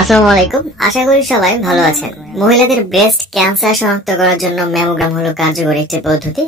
আসসালামু আলাইকুম। আশা করি সবাই ভালো আছেন। মহিলাদের ব্রেস্ট ক্যান্সার শনাক্ত করার জন্য ম্যামোগ্রাম হলো কার্যকরী একটি পদ্ধতি।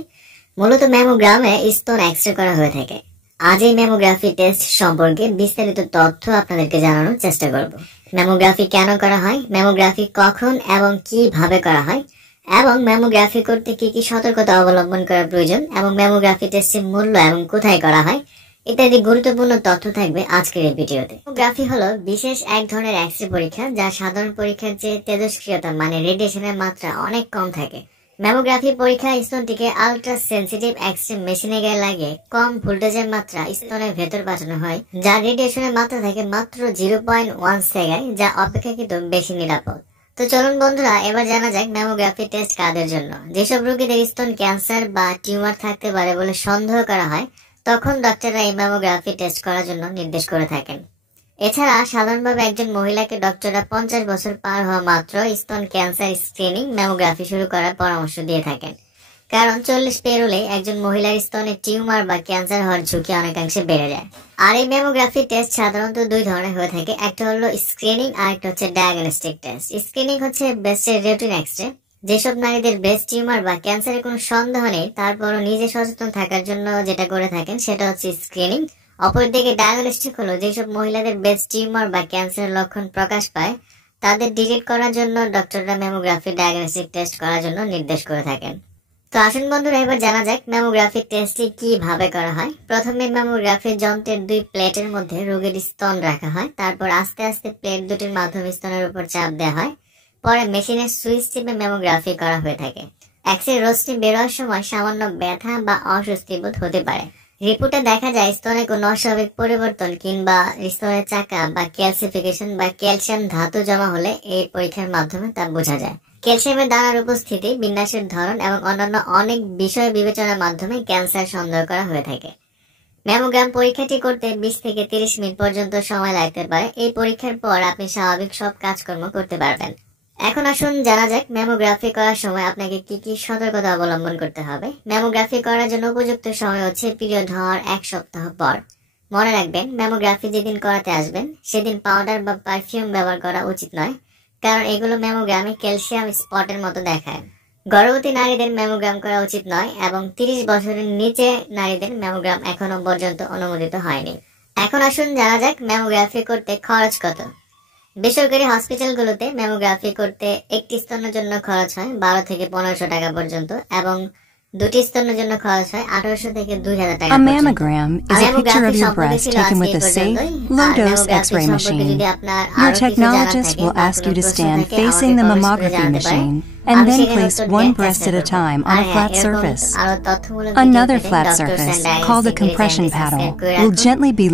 মূলত ম্যামোগ্রামে স্তন এক্স-রে করা হয়ে থাকে। আজ এই ম্যামোগ্রাফি টেস্ট সম্পর্কে বিস্তারিত তথ্য আপনাদেরকে জানানোর চেষ্টা করব। ম্যামোগ্রাফি কেন করা হয়, ম্যামোগ্রাফি কখন এবং কিভাবে করা হয়, এবং ম্যামোগ্রাফি করতে কি কি সতর্কতা অবলম্বন করা প্রয়োজন, এবং ম্যামোগ্রাফি টেস্টের মূল্য এবং কোথায় করা হয় ইত্যাদি গুরুত্বপূর্ণ তথ্য থাকবে আজকের এই ভিডিওতে। ম্যামোগ্রাফি হলো বিশেষ এক ধরনের এক্স-রে পরীক্ষা যা সাধারণ পরীক্ষার চেয়ে তেজস্ক্রিয়তা মানে রেডিয়েশনের মাত্রা অনেক কম থাকে। ম্যামোগ্রাফি পরীক্ষা স্তনটিকে আলট্রা সেন্সিটিভ এক্স-রে মেশিনে গায়ে লাগিয়ে কম ভোল্টেজের মাত্রা স্তনের ভেতর পাঠানো হয়, যা রেডিয়েশনের মাত্রা থাকে মাত্র 0.1 সেকেন্ড, যা অপেক্ষাকৃত বেশি নিরাপদ। তো চলুন বন্ধুরা, এবার জানা যাক ম্যামোগ্রাফি টেস্ট কাদের জন্য। যেসব রোগীদের স্তন ক্যান্সার বা টিউমার থাকতে পারে বলে সন্দেহ করা হয়, তখন ডক্টররা এই ম্যামোগ্রাফি টেস্ট করার জন্য নির্দেশ করে থাকেন। এছাড়া সাধারণভাবে একজন মহিলাকে ডক্টররা 50 বছর পার হওয়া মাত্র স্তন ক্যান্সার স্ক্রিনিং ম্যামোগ্রাফি শুরু করার পরামর্শ দিয়ে থাকেন, কারণ 40 পেরোলে একজন মহিলার স্তনে টিউমার বা ক্যান্সার হওয়ার ঝুঁকি অনেকাংশে বেড়ে যায়। আর এই ম্যামোগ্রাফি টেস্ট সাধারণত দুই ধরনের হয়ে থাকে, একটা হলো স্ক্রিনিং আর একটা হচ্ছে ডায়াগনস্টিক টেস্ট। স্ক্রিনিং হচ্ছে ব্রেস্টের রুটিন এক্স-রে। যেসব নারীদের ব্রেস্ট টিউমার বা ক্যান্সারের কোনো সন্দেহ নেই, তারপরও নিজে সচেতন থাকার জন্য যেটা করে থাকেন সেটা হচ্ছে স্ক্রিনিং। অপরদিকে ডায়াগনস্টিক হলো যেসব মহিলাদের ব্রেস্ট টিউমার বা ক্যান্সারের লক্ষণ প্রকাশ পায় তাদের ডিটেক্ট করার জন্য ডক্টররা ম্যামোগ্রাফি ডায়াগনস্টিক টেস্ট করার জন্য নির্দেশ করে থাকেন। তো আসুন বন্ধুরা, এবার জানা যাক ম্যামোগ্রাফি টেস্টটি কিভাবে করা হয়। প্রথমে ম্যামোগ্রাফি যন্ত্রের দুই প্লেটের মধ্যে রোগীর স্তন রাখা হয়, তারপর আস্তে আস্তে প্লেট দুটির মাধ্যমে স্তনের উপর চাপ দেওয়া হয়, পরে মেশিনের সুইচ টিপে ম্যামোগ্রাফি করা হয়ে থাকে। এক্স-রে রশ্মি বেরোয়ার সময় সামান্য ব্যথা বা অস্বস্তি বোধ হতে পারে। রিপোর্টে দেখা যায় স্তনে কোনো অস্বাভাবিক পরিবর্তন কিংবা স্তনের চাকা বা ক্যালসিফিকেশন বা ক্যালসিয়াম ধাতু জমা হলে এই পরীক্ষার মাধ্যমে তা বোঝা যায়। ক্যালসিয়ামের দানার উপস্থিতি, বিন্যাসের ধরন এবং অন্যান্য অনেক বিষয় বিবেচনার মাধ্যমে ক্যান্সার সন্দেহ করা হয়ে থাকে। ম্যামোগ্রাম পরীক্ষাটি করতে 20 থেকে 30 মিনিট পর্যন্ত সময় লাগতে পারে। এই পরীক্ষার পর আপনি স্বাভাবিক সব কাজকর্ম করতে পারবেন। এখন আসুন জানা যাক ম্যামোগ্রাফি করার সময় আপনাকে কি কি সতর্কতা অবলম্বন করতে হবে। ম্যামোগ্রাফি করার জন্য উপযুক্ত সময় হচ্ছে পিরিয়ড হওয়ার 1 সপ্তাহ পর। মনে রাখবেন, ম্যামোগ্রাফি যেদিন করাতে আসবেন সেদিন পাউডার বা পারফিউম ব্যবহার করা উচিত নয়, কারণ এগুলো ম্যামোগ্রামে ক্যালসিয়াম স্পটের মতো দেখায়। গর্ভবতী নারীদের ম্যামোগ্রাম করা উচিত নয় এবং 30 বছরের নিচে নারীদের ম্যামোগ্রাম এখনো পর্যন্ত অনুমোদিত হয়নি। এখন আসুন জানা যাক ম্যামোগ্রাফি করতে খরচ কত। বেসরকারি হসপিটালগুলোতে ম্যামোগ্রাফি করতে একটি স্তনের জন্য খরচ হয় 12 থেকে 1500 টাকা পর্যন্ত এবং দুটি স্তনের জন্য খরচ হয় 1800 থেকে 2000 টাকা A পর্যন্ত। mammogram is a picture of your breast taken with a safe, low-dose X-ray machine. Your technologist will ask you to stand facing the mammography machine and then place one breast at a time on a flat surface. Another flat surface, called a compression paddle, will gently be